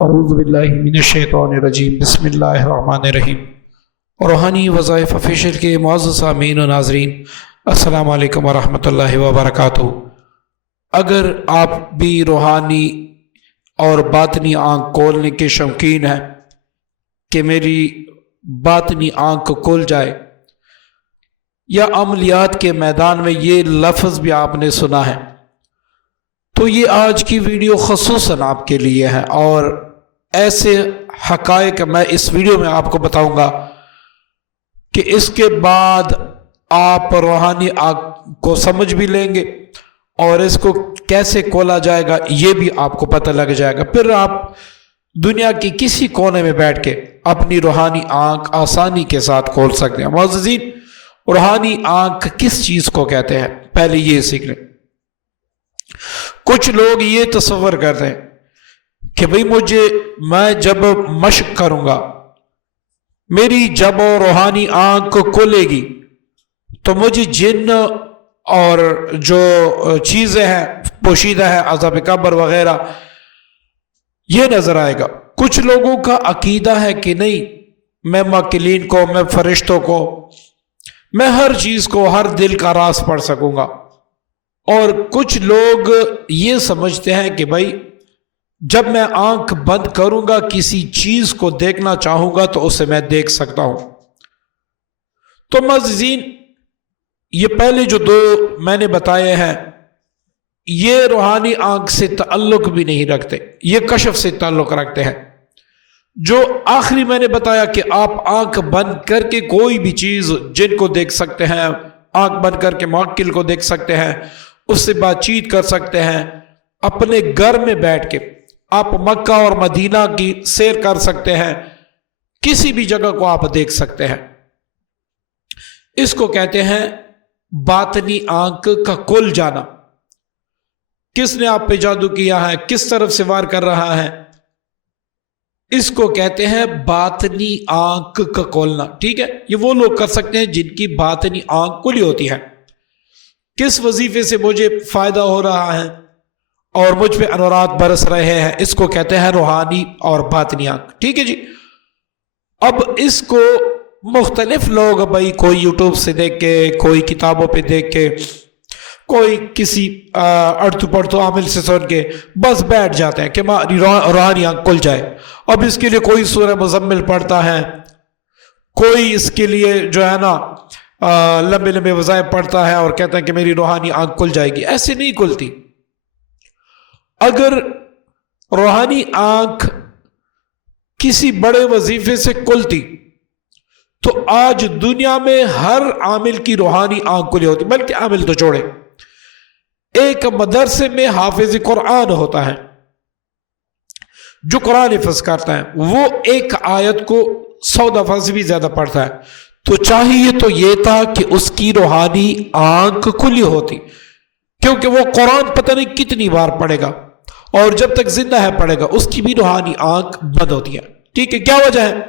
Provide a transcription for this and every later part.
اعوذ باللہ من الشیطان الرجیم، بسم اللہ الرحمن الرحیم۔ روحانی وظائف آفیشیل کے معزز سامعین و ناظرین، السلام علیکم ورحمۃ اللہ وبرکاتہ۔ اگر آپ بھی روحانی اور باطنی آنکھ کھولنے کے شوقین ہیں کہ میری باطنی آنکھ کھل جائے، یا عملیات کے میدان میں یہ لفظ بھی آپ نے سنا ہے، تو یہ آج کی ویڈیو خصوصاً آپ کے لیے ہے، اور ایسے حقائق میں اس ویڈیو میں آپ کو بتاؤں گا کہ اس کے بعد آپ روحانی آنکھ کو سمجھ بھی لیں گے اور اس کو کیسے کھولا جائے گا یہ بھی آپ کو پتہ لگ جائے گا۔ پھر آپ دنیا کی کسی کونے میں بیٹھ کے اپنی روحانی آنکھ آسانی کے ساتھ کھول سکتے ہیں۔ معززین، روحانی آنکھ کس چیز کو کہتے ہیں پہلے یہ سیکھ لیں۔ کچھ لوگ یہ تصور کرتے ہیں کہ بھئی میں جب مشق کروں گا، میری جب روحانی آنکھ کھلے گی تو مجھے جن اور جو چیزیں ہیں پوشیدہ ہیں، عذاب قبر وغیرہ، یہ نظر آئے گا۔ کچھ لوگوں کا عقیدہ ہے کہ نہیں، میں ماکلین کو، میں فرشتوں کو، میں ہر چیز کو، ہر دل کا راز پڑھ سکوں گا۔ اور کچھ لوگ یہ سمجھتے ہیں کہ بھائی جب میں آنکھ بند کروں گا، کسی چیز کو دیکھنا چاہوں گا تو اسے میں دیکھ سکتا ہوں۔ تو معززین، یہ پہلے جو دو میں نے بتائے ہیں یہ روحانی آنکھ سے تعلق بھی نہیں رکھتے، یہ کشف سے تعلق رکھتے ہیں۔ جو آخری میں نے بتایا کہ آپ آنکھ بند کر کے کوئی بھی چیز، جن کو دیکھ سکتے ہیں، آنکھ بند کر کے موکل کو دیکھ سکتے ہیں، اس سے بات چیت کر سکتے ہیں، اپنے گھر میں بیٹھ کے آپ مکہ اور مدینہ کی سیر کر سکتے ہیں، کسی بھی جگہ کو آپ دیکھ سکتے ہیں۔ اس کو کہتے ہیں باطنی آنکھ کا کھل جانا۔ کس نے آپ پہ جادو کیا ہے، کس طرف سے وار کر رہا ہے، اس کو کہتے ہیں باطنی آنکھ کا کھولنا۔ ٹھیک ہے، یہ وہ لوگ کر سکتے ہیں جن کی باطنی آنکھ کھلی ہوتی ہے۔ کس وظیفے سے مجھے فائدہ ہو رہا ہے اور مجھ پہ انوارات برس رہے ہیں، اس کو کہتے ہیں روحانی اور باطنی آنکھ۔ ٹھیک ہے جی۔ اب اس کو مختلف لوگ، بھائی کوئی یوٹیوب سے دیکھ کے، کوئی کتابوں پہ دیکھ کے، کوئی کسی اڑتو پڑتو عامل سے سن کے بس بیٹھ جاتے ہیں کہ روحانی آنکھ کھل جائے۔ اب اس کے لیے کوئی سورہ مزمل پڑھتا ہے، کوئی اس کے لیے جو ہے نا لمبے لمبے وظائف پڑھتا ہے اور کہتا ہے کہ میری روحانی آنکھ کھل جائے گی۔ ایسے نہیں کھلتی۔ اگر روحانی آنکھ کسی بڑے وظیفے سے کھلتی تو آج دنیا میں ہر عامل کی روحانی آنکھ کھلی ہوتی، بلکہ عامل تو چھوڑے، ایک مدرسے میں حافظ قرآن ہوتا ہے جو قرآن حفظ کرتا ہے، وہ ایک آیت کو 100 دفعہ سے بھی زیادہ پڑھتا ہے، تو چاہیے تو یہ تھا کہ اس کی روحانی آنکھ کھلی ہوتی، کیونکہ وہ قرآن پتہ نہیں کتنی بار پڑھے گا، اور جب تک زندہ ہے پڑھے گا، اس کی بھی روحانی آنکھ بند ہوتی ہے۔ ٹھیک ہے، کیا وجہ ہے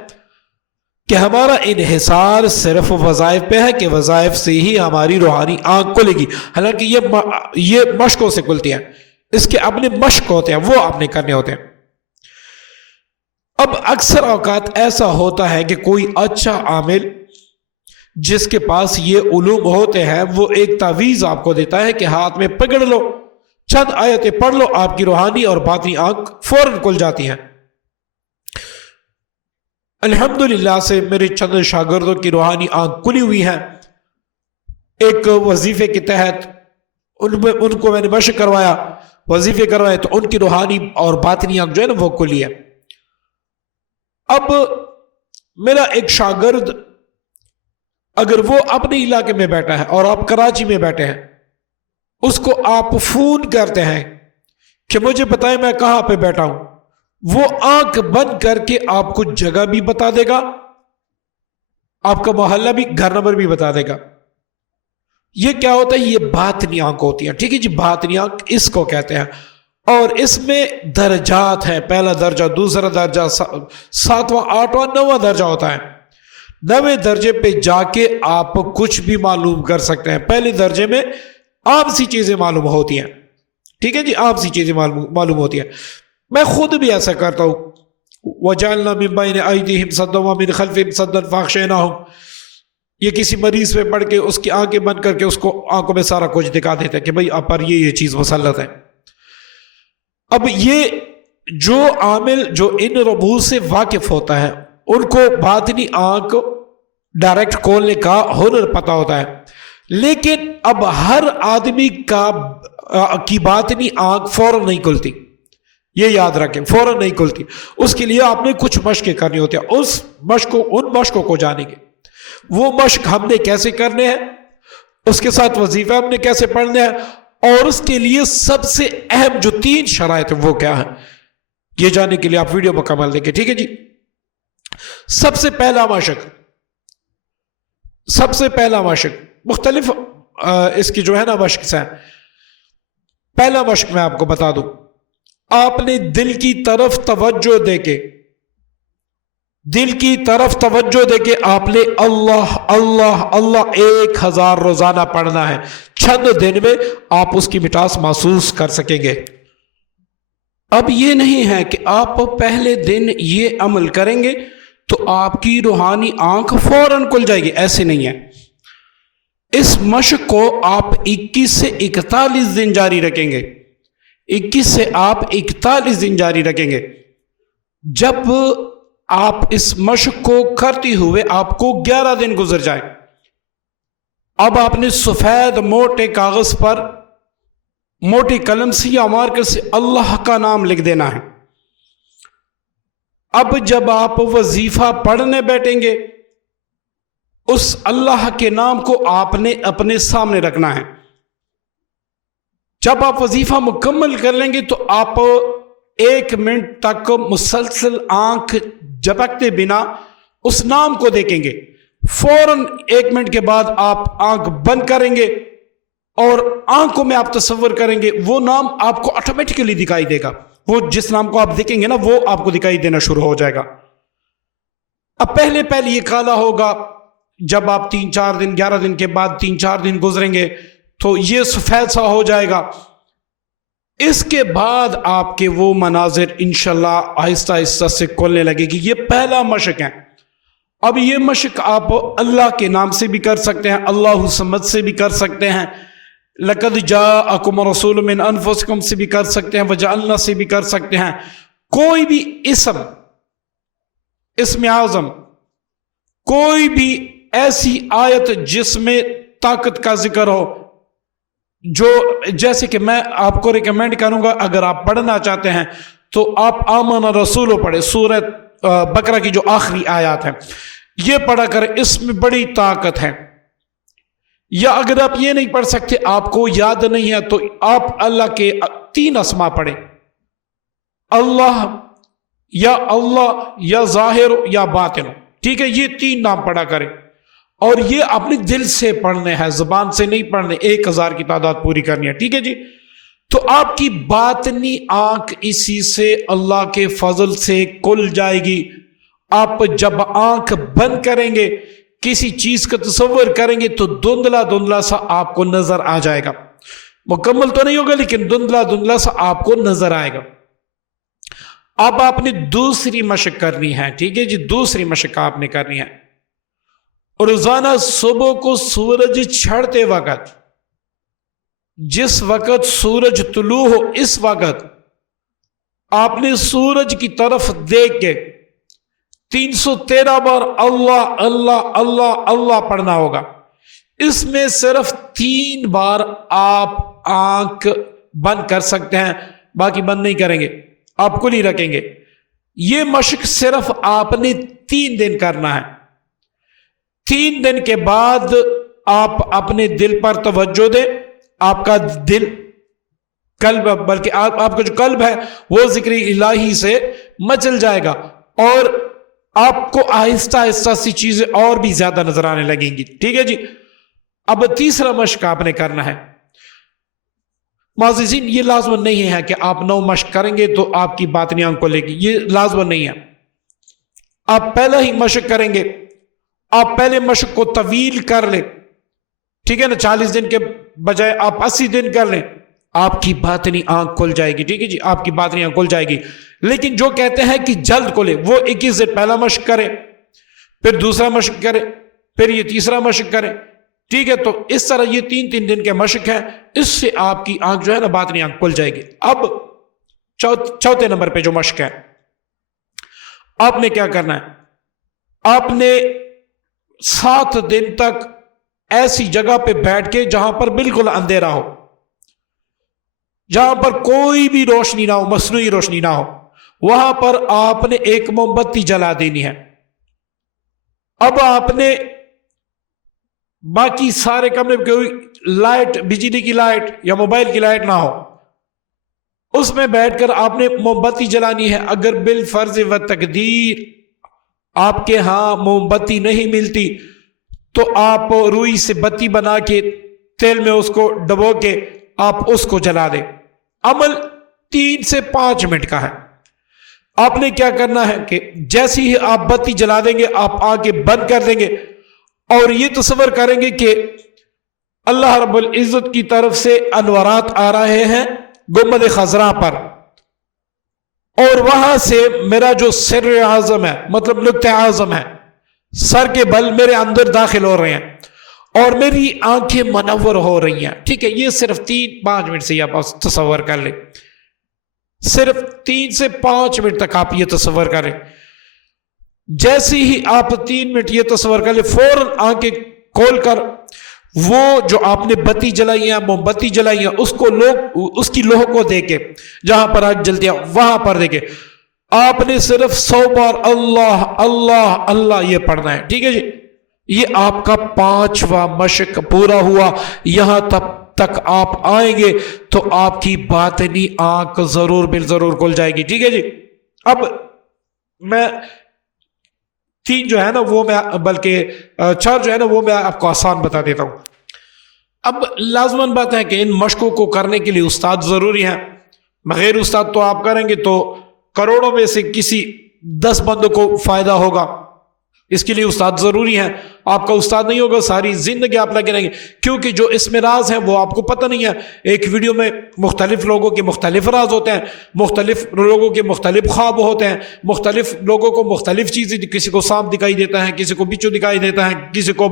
کہ ہمارا انحصار صرف وظائف پہ ہے کہ وظائف سے ہی ہماری روحانی آنکھ کھلے گی، حالانکہ یہ مشقوں سے کھلتی ہے، اس کے اپنے مشق ہوتے ہیں، وہ آپ نے کرنے ہوتے ہیں۔ اب اکثر اوقات ایسا ہوتا ہے کہ کوئی اچھا عامل جس کے پاس یہ علوم ہوتے ہیں، وہ ایک تعویذ آپ کو دیتا ہے کہ ہاتھ میں پکڑ لو، چند آیتیں پڑھ لو، آپ کی روحانی اور باطنی آنکھ فوراً کھل جاتی ہیں۔ الحمدللہ سے میرے چند شاگردوں کی روحانی آنکھ کھلی ہوئی ہے۔ ایک وظیفے کے تحت ان کو میں نے مشق کروایا، وظیفے کروائے، تو ان کی روحانی اور باطنی آنکھ جو ہے نا وہ کھلی ہے۔ اب میرا ایک شاگرد، اگر وہ اپنے علاقے میں بیٹھا ہے اور آپ کراچی میں بیٹھے ہیں، اس کو آپ فون کرتے ہیں کہ مجھے بتائیں میں کہاں پہ بیٹھا ہوں، وہ آنکھ بند کر کے آپ کو جگہ بھی بتا دے گا، آپ کا محلہ بھی، گھر نمبر بھی بتا دے گا۔ یہ کیا ہوتا ہے؟ یہ باطنی آنکھ ہوتی ہے۔ ٹھیک ہے جی، باطنی آنکھ اس کو کہتے ہیں، اور اس میں درجات ہیں، پہلا درجہ، دوسرا درجہ، 7واں، 8واں، 9واں درجہ ہوتا ہے۔ 9ویں درجے پہ جا کے آپ کچھ بھی معلوم کر سکتے ہیں۔ پہلے درجے میں عام سی چیزیں معلوم ہوتی ہیں، ٹھیک ہے جی، عام سی چیزیں معلوم ہوتی ہیں۔ میں خود بھی ایسا کرتا ہوں. وَجَعَلْنَا مِن بَيْنِ أَيْدِيهِمْ سَدًّا وَمِن خَلْفِهِمْ سَدًّا فَأَغْشَيْنَاهُمْ. یہ کسی مریض پہ پڑھ کے اس کی آنکھیں بند کر کے اس کو آنکھوں میں سارا کچھ دکھا دیتا ہے کہ بھئی آپ پر یہ چیز مسلط ہے. اب یہ جو عامل جو ان ربوز سے واقف ہوتا ہے ان کو باطنی آنکھ ڈائریکٹ کھولنے کا ہنر پتہ ہوتا ہے، لیکن اب ہر آدمی کی باطنی آنکھ فوراً نہیں کھلتی. یہ یاد رکھیں، فوراً نہیں کھلتی. اس کے لیے آپ نے کچھ مشقیں کرنی ہوتی ہیں. ان مشقوں کو جانیں گے. وہ مشق ہم نے کیسے کرنے ہیں، اس کے ساتھ وظیفہ ہم نے کیسے پڑھنے ہیں، اور اس کے لیے سب سے اہم جو 3 شرائط ہیں وہ کیا ہے، یہ جاننے کے لیے آپ ویڈیو مکمل دیکھیں. ٹھیک ہے جی. سب سے پہلا مشق مختلف اس کی جو ہے نا مشق سے. پہلا مشق میں آپ کو بتا دوں، آپ نے دل کی طرف توجہ دے کے آپ نے اللہ اللہ اللہ 1000 روزانہ پڑھنا ہے. چند دن میں آپ اس کی مٹاس محسوس کر سکیں گے. اب یہ نہیں ہے کہ آپ پہلے دن یہ عمل کریں گے تو آپ کی روحانی آنکھ فوراً کھل جائے گی، ایسے نہیں ہے. اس مشق کو آپ 21 سے 41 دن جاری رکھیں گے. 21 سے آپ 41 دن جاری رکھیں گے. جب آپ اس مشق کو کرتے ہوئے آپ کو 11 دن گزر جائیں، اب آپ نے سفید موٹے کاغذ پر موٹی قلم سے یا مارکر سے اللہ کا نام لکھ دینا ہے. اب جب آپ وظیفہ پڑھنے بیٹھیں گے اس اللہ کے نام کو آپ نے اپنے سامنے رکھنا ہے. جب آپ وظیفہ مکمل کر لیں گے تو آپ 1 منٹ تک مسلسل آنکھ جھپکتے بنا اس نام کو دیکھیں گے. فوراً 1 منٹ کے بعد آپ آنکھ بند کریں گے اور آنکھوں میں آپ تصور کریں گے وہ نام آپ کو آٹومیٹکلی دکھائی دے گا. وہ جس نام کو آپ دیکھیں گے نا وہ آپ کو دکھائی دینا شروع ہو جائے گا. اب پہلے یہ کالا ہوگا. جب آپ 3-4 دن 11 دن کے بعد 3-4 دن گزریں گے تو یہ سفید سا ہو جائے گا. اس کے بعد آپ کے وہ مناظر انشاءاللہ آہستہ آہستہ سے کھلنے لگے گی. یہ پہلا مشق ہے. اب یہ مشق آپ اللہ کے نام سے بھی کر سکتے ہیں، اللہ الصمد سے بھی کر سکتے ہیں، لقد جاءکم رسول من انفسکم سے بھی کر سکتے ہیں، وجعلنا سے بھی کر سکتے ہیں. کوئی بھی اسم اعظم، کوئی بھی ایسی آیت جس میں طاقت کا ذکر ہو، جو جیسے کہ میں آپ کو ریکمینڈ کروں گا اگر آپ پڑھنا چاہتے ہیں تو آپ آمن رسولو پڑھیں. سورہ بقرہ کی جو آخری آیات ہیں یہ پڑھا کریں، اس میں بڑی طاقت ہے. یا اگر آپ یہ نہیں پڑھ سکتے، آپ کو یاد نہیں ہے، تو آپ اللہ کے 3 اسما پڑھیں. اللہ یا ظاہر یا باطن. ٹھیک ہے، یہ 3 نام پڑھا کریں اور یہ اپنے دل سے پڑھنے ہیں، زبان سے نہیں پڑھنے. 1000 کی تعداد پوری کرنی ہے. ٹھیک ہے جی. تو آپ کی باطنی آنکھ اسی سے اللہ کے فضل سے کھل جائے گی. آپ جب آنکھ بند کریں گے، کسی چیز کا تصور کریں گے تو دھندلا دھندلا سا آپ کو نظر آ جائے گا. مکمل تو نہیں ہوگا لیکن دھندلا دھندلا سا آپ کو نظر آئے گا. اب آپ نے دوسری مشق کرنی ہے. ٹھیک ہے جی. دوسری مشق آپ نے کرنی ہے. روزانہ صبح کو سورج چھڑتے وقت، جس وقت سورج طلوع ہو اس وقت آپ نے سورج کی طرف دیکھ کے 313 بار اللہ اللہ اللہ اللہ پڑھنا ہوگا. اس میں صرف 3 بار آپ آنکھ بند کر سکتے ہیں، باقی بند نہیں کریں گے، آپ کھلی رکھیں گے. یہ مشق صرف آپ نے 3 دن کرنا ہے. 3 دن کے بعد آپ اپنے دل پر توجہ دیں. آپ کا دل قلب، بلکہ آپ کا جو قلب ہے وہ ذکر الہی سے مچل جائے گا اور آپ کو آہستہ آہستہ سی چیزیں اور بھی زیادہ نظر آنے لگیں گی. ٹھیک ہے جی. اب تیسرا مشق آپ نے کرنا ہے. معززین، یہ لازم نہیں ہے کہ آپ 9 مشق کریں گے تو آپ کی باطنی آنکھ کھلے گی. یہ لازم نہیں ہے. آپ پہلا ہی مشق کریں گے، آپ پہلے مشق کو طویل کر لیں. ٹھیک ہے نا. 40 دن کے بجائے آپ 80 دن کر لیں. آپ کی باطنی آنکھ کھل جائے گی. ٹھیک ہے جی, آپ کی باطنی آنکھ کھل جائے گی. لیکن جو کہتے ہیں کہ جلد کھلے, وہ 21 دن پہلا مشق کرے, پھر دوسرا مشق کرے, پھر یہ تیسرا مشق کرے. ٹھیک ہے, تو اس طرح یہ 3 دن کے مشق ہے, اس سے آپ کی آنکھ جو ہے نا باطنی آنکھ کھل جائے گی. اب چوتھے نمبر پہ جو مشق ہے, آپ نے کیا کرنا ہے, آپ نے 7 دن تک ایسی جگہ پہ بیٹھ کے جہاں پر بالکل اندھیرا ہو, جہاں پر کوئی بھی روشنی نہ ہو, مصنوعی روشنی نہ ہو, وہاں پر آپ نے ایک موم بتی جلا دینی ہے. اب آپ نے باقی سارے کمرے میں کوئی لائٹ, بجلی کی لائٹ یا موبائل کی لائٹ نہ ہو, اس میں بیٹھ کر آپ نے موم بتی جلانی ہے. اگر بالفرض و تقدیر آپ کے ہاں موم بتی نہیں ملتی تو آپ روئی سے بتی بنا کے تیل میں اس کو ڈبو کے آپ اس کو جلا دیں. عمل 3 سے 5 منٹ کا ہے. آپ نے کیا کرنا ہے کہ جیسی ہی آپ بتی جلا دیں گے, آپ آنکھیں بند کر دیں گے اور یہ تصور کریں گے کہ اللہ رب العزت کی طرف سے انوارات آ رہے ہیں گنبد خضراء پر, اور وہاں سے میرا جو سر اعظم ہے, مطلب نقطہ اعظم ہے, سر کے بل میرے اندر داخل ہو رہے ہیں اور میری آنکھیں منور ہو رہی ہیں. ٹھیک ہے, یہ صرف 3-5 منٹ سے آپ تصور کر لیں, صرف 3 سے 5 منٹ تک آپ یہ تصور کریں. جیسے ہی آپ 3 منٹ یہ تصور کر لیں, فوراً آنکھیں کھول کر وہ جو آپ نے بتی جلائی ہے, موم بتی جلائی ہے, اس کی لوہ کو دیکھے, جہاں پر آگ جلتی ہے وہاں پر دیکھے. آپ نے صرف 100 بار اللہ اللہ اللہ یہ پڑھنا ہے. ٹھیک ہے جی, یہ آپ کا 5واں مشق پورا ہوا. یہاں تک آپ آئیں گے تو آپ کی باطنی آنکھ ضرور بالضرور کھل جائے گی. ٹھیک ہے جی. اب میں 3 جو ہے نا وہ میں, بلکہ 4 جو ہے نا وہ میں آپ کو آسان بتا دیتا ہوں. اب لازماً بات ہے کہ ان مشقوں کو کرنے کے لیے استاد ضروری ہیں. بغیر استاد تو آپ کریں گے تو کروڑوں میں سے کسی 10 بندوں کو فائدہ ہوگا. اس کے لیے استاد ضروری ہیں. آپ کا استاد نہیں ہوگا, ساری زندگی آپ لگے رہیں گے, کیونکہ جو اس میں راز ہیں وہ آپ کو پتہ نہیں ہے. ایک ویڈیو میں مختلف لوگوں کے مختلف راز ہوتے ہیں, مختلف لوگوں کے مختلف خواب ہوتے ہیں, مختلف لوگوں کو مختلف چیزیں, کسی کو سانپ دکھائی دیتا ہے, کسی کو بچھو دکھائی دیتا ہے, کسی کو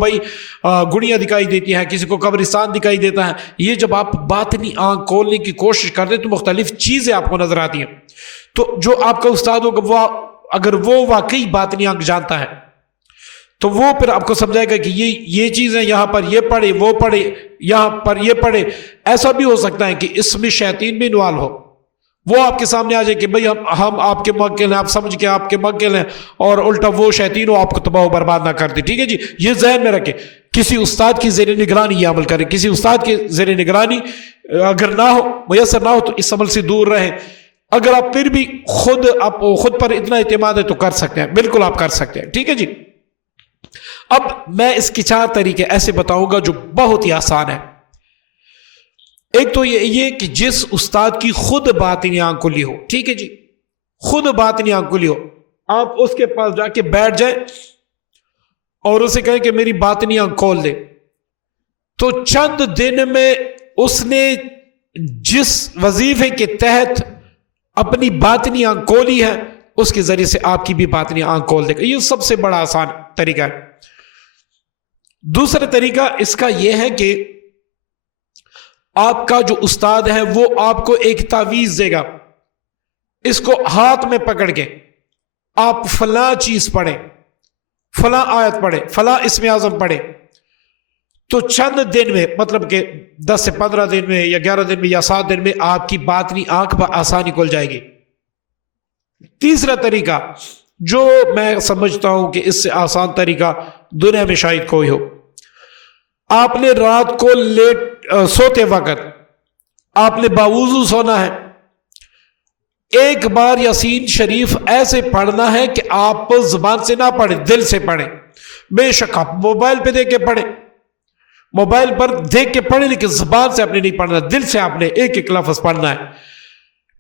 گڑیاں دکھائی دیتی ہیں, کسی کو قبرستان دکھائی دیتا ہے. یہ جب آپ باطنی آنکھ کھولنے کی کوشش کرتے ہیں تو مختلف چیزیں آپ کو نظر آتی ہیں. تو جو آپ کا استاد ہوگا وہ اگر وہ واقعی باطنی آنکھ جانتا ہے تو وہ پھر آپ کو سمجھائے گا کہ یہ چیزیں یہاں پر یہ پڑھے, وہ پڑھے, یہاں پر یہ پڑھے. ایسا بھی ہو سکتا ہے کہ اس میں شیطین بھی انوالو ہو, وہ آپ کے سامنے آ جائے کہ بھئی ہم آپ کے موکل ہیں, آپ سمجھ کے آپ کے موکل ہیں, اور الٹا وہ شیطین ہو آپ کو تباہ و برباد نہ کر دے. ٹھیک ہے جی, یہ ذہن میں رکھیں. کسی استاد کی زیر نگرانی یہ عمل کریں. کسی استاد کے زیر نگرانی اگر نہ ہو, میسر نہ ہو تو اس عمل سے دور رہیں. اگر آپ پھر بھی خود پر اتنا اعتماد ہے تو کر سکتے ہیں, بالکل آپ کر سکتے ہیں. ٹھیک ہے جی. اب میں اس کے 4 طریقے ایسے بتاؤں گا جو بہت ہی آسان ہے. ایک تو یہ کہ جس استاد کی خود باطنی آنکھ کھلی ہو, ٹھیک ہے جی, خود باطنی آنکھ کھلی ہو, آپ اس کے پاس جا کے بیٹھ جائیں اور اسے کہیں کہ میری باطنی آنکھ کھول دے. تو چند دن میں اس نے جس وظیفے کے تحت اپنی باطنی آنکھ کھولی ہے اس کے ذریعے سے آپ کی بھی باطنی آنکھ کھول دے گا. یہ سب سے بڑا آسان طریقہ ہے. دوسرا طریقہ اس کا یہ ہے کہ آپ کا جو استاد ہے وہ آپ کو ایک تعویذ دے گا, اس کو ہاتھ میں پکڑ کے آپ فلاں چیز پڑھیں, فلاں آیت پڑھیں, فلاں اسم اعظم پڑھیں. تو چند دن میں, مطلب کہ 10 سے 15 دن میں یا 11 دن میں یا 7 دن میں آپ کی باطنی آنکھ بآسانی کھل جائے گی. تیسرا طریقہ جو میں سمجھتا ہوں کہ اس سے آسان طریقہ دنیا میں شاید کوئی ہو, آپ نے رات کو سوتے وقت آپ نے باوضو سونا ہے, ایک بار یاسین شریف ایسے پڑھنا ہے کہ آپ زبان سے نہ پڑھیں, دل سے پڑھیں. بے شک آپ موبائل پہ دیکھ کے پڑھیں, موبائل پر دیکھ کے پڑھیں, لیکن زبان سے آپ نے نہیں پڑھنا, دل سے آپ نے ایک ایک لفظ پڑھنا ہے.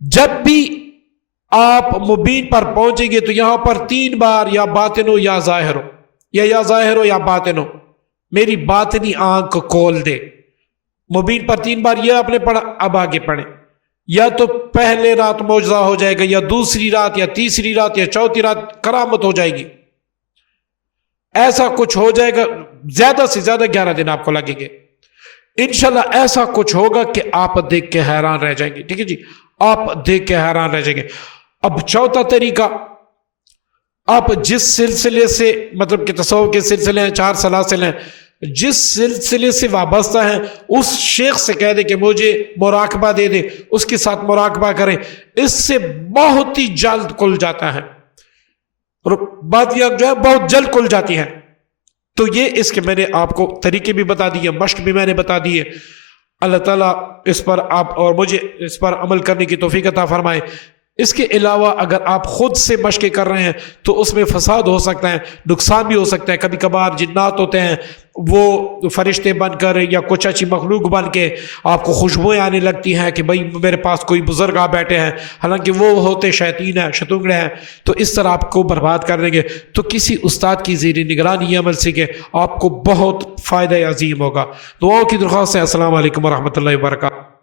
جب بھی آپ مبین پر پہنچیں گے تو یہاں پر 3 بار یا باطن ہو یا ظاہر ہو, یا ظاہر ہو یا باطن ہو, میری باطنی آنکھ کھول دے, مبین پر 3 بار یہ آپ نے پڑھا، اب آگے پڑھیں، یا تو پہلے رات معجزہ ہو جائے گا، یا دوسری رات، یا تیسری رات، یا چوتھی رات کرامت ہو جائے گی، ایسا کچھ ہو جائے گا، زیادہ سے زیادہ 11 دن آپ کو لگیں گے انشاءاللہ۔ ایسا کچھ ہوگا کہ آپ دیکھ کے حیران رہ جائیں گے، ٹھیک ہے جی، آپ دیکھ کے حیران رہ جائیں گے۔ اب چوتھا طریقہ، آپ جس سلسلے سے، مطلب کہ تصوف کے سلسلے ہیں، 4 سلاسل ہیں، جس سلسلے سے وابستہ ہیں، اس شیخ سے کہہ دے کہ مجھے مراقبہ دے دے، اس کے ساتھ مراقبہ کریں، اس سے بہت ہی جلد کھل جاتا ہے، اور بات یہ جو ہے بہت جلد کھل جاتی ہے۔ تو یہ اس کے میں نے آپ کو طریقے بھی بتا دیے، مشق بھی میں نے بتا دی ہے۔ اللہ تعالیٰ اس پر آپ اور مجھے اس پر عمل کرنے کی توفیق عطا فرمائے۔ اس کے علاوہ اگر آپ خود سے مشقیں کر رہے ہیں تو اس میں فساد ہو سکتا ہے، نقصان بھی ہو سکتا ہے۔ کبھی کبھار جنات ہوتے ہیں، وہ فرشتے بن کر یا کچھ اچھی مخلوق بن کے آپ کو خوشبوئیں آنے لگتی ہیں کہ بھائی میرے پاس کوئی بزرگ آ بیٹھے ہیں، حالانکہ وہ ہوتے شیاطین ہیں، شتنگڑے ہیں، تو اس طرح آپ کو برباد کر دیں گے۔ تو کسی استاد کی زیر نگرانی یہ عمل سیکھیں، آپ کو بہت فائدہ عظیم ہوگا۔ دعاؤں کی درخواست ہے۔ السلام علیکم ورحمۃ اللہ وبرکاتہ۔